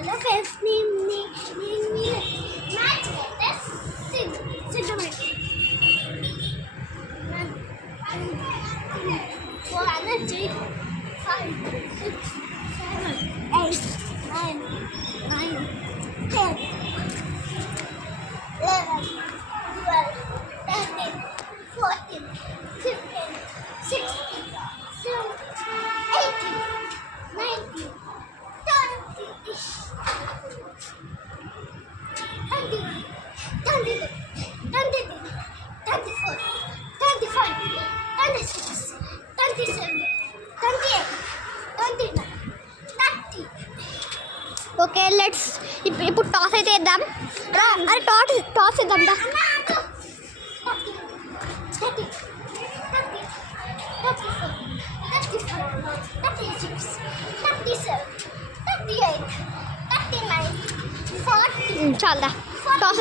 అలా ఫేస్ ని మ్యాచ్ సిద్ధమే 1 2 3 5 6 7 8 9 10 11 12 13 14 15 16 17 18 19 20-ish 20 22 23 24 25 26 27 28 29 30. ఓకే లెట్స్ ఇప్పుడు టాస్ అయితే వేద్దాం రా. అరే టాస్ వేద్దాం దా. 30 30 34 35 36 37 38 39 40. చాలా టాస్